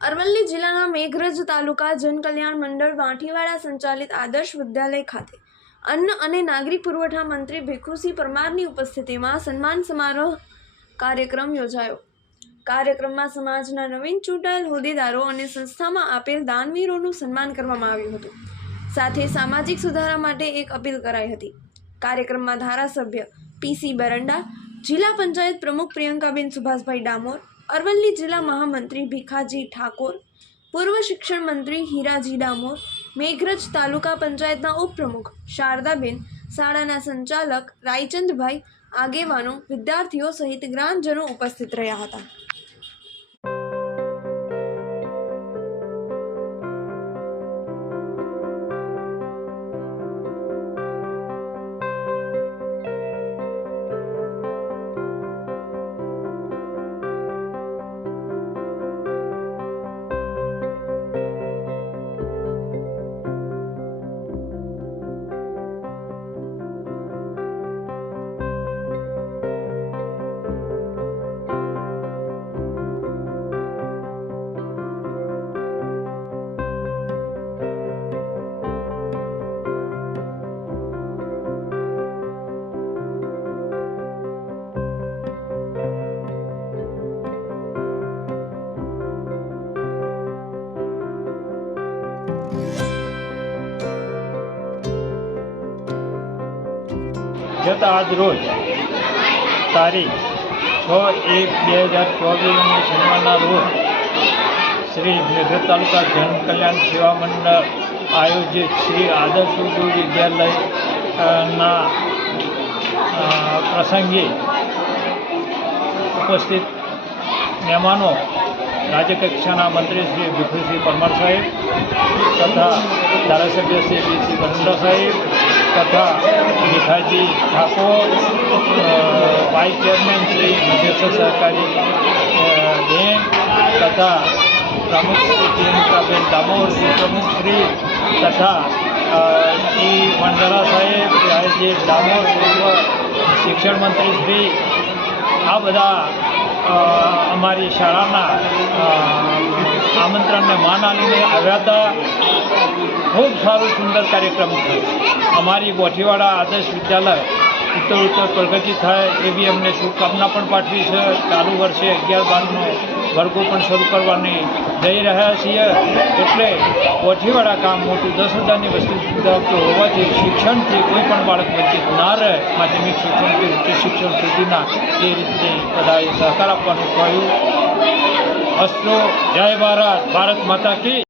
અરવલ્લી જિલ્લાના મેઘરજ તાલુકા જનકલ્યાણ મંડળ વાંઠીવાડા સંચાલિત આદર્શ વિદ્યાલય ખાતે અન્ન અને નાગરિક પુરવઠા મંત્રી ભીખુસિંહ પરમારની ઉપસ્થિતિમાં સન્માન સમારોહ કાર્યક્રમ યોજાયો। કાર્યક્રમમાં સમાજના નવીન ચૂંટાયેલ હોદ્દેદારો અને સંસ્થામાં આપેલ દાનવીરોનું સન્માન કરવામાં આવ્યું હતું। સાથે સામાજિક સુધારા માટે એક અપીલ કરાઈ હતી। કાર્યક્રમમાં ધારાસભ્ય પીસી બરંડા, જિલ્લા પંચાયત પ્રમુખ પ્રિયંકાબેન સુભાષભાઈ ડામોર, અરવલ્લી જિલ્લા મહામંત્રી ભીખાજી ઠાકોર, પૂર્વ શિક્ષણ મંત્રી હીરાજી ડામોર, મેઘરજ તાલુકા પંચાયતના ઉપપ્રમુખ શારદાબેન, શાળાના સંચાલક રાયચંદભાઈ, આગેવાનો, વિદ્યાર્થીઓ સહિત ગ્રામજનો ઉપસ્થિત રહ્યા હતા। જતા આજ રોજ તારીખ 6/1/2024 શનિવારના રોજ શ્રી મેઘરજ તાલુકા જનકલ્યાણ સેવા મંડળ આયોજિત શ્રી આદર્શ ઉર્દુ વિદ્યાલયના પ્રસંગે ઉપસ્થિત મહેમાનો રાજ્યકક્ષાના મંત્રી શ્રી ભીખુસિંહ પરમાર સાહેબ તથા ધારાસભ્ય શ્રી પીસી બરંડા સાહેબ તથા ભીખાજી ઠાકોર, વાઇસ ચેરમેન શ્રી મધ્યસ્થ સહકારી બેન તથા પ્રમુખ શ્રી પ્રિયંકાબેન ડામોર, પ્રમુખ શ્રી તથા મંડળા સાહેબ, રાયજી ડામોર, પૂર્વ શિક્ષણ મંત્રી શ્રી, આ બધા અમારી શાળાના આમંત્રણને માન આપીને આવ્યા હતા। ખૂબ સારું સુંદર કાર્યક્રમ છે। અમારી બોઠીવાડા આદર્શ વિદ્યાલય ઉત્તર પ્રગતિ થાય એવી અમને શુભકામના પણ પાઠવી છે। ચાલુ વર્ષે 11-12નો વર્ગો પણ શરૂ કરવાની જઈ રહ્યા છીએ। એટલે બોઠીવાડા ગામ મોટું 10,000ની વસ્તી ધરાવતું હોવાથી શિક્ષણથી કોઈ પણ બાળક વંચિત ના રહે, માધ્યમિક શિક્ષણથી ઉચ્ચ શિક્ષણ સુધીના એ રીતે બધાએ સહકાર આપવાનું કહ્યું। અસ્તુ, જય ભારત, ભારત માતા કી।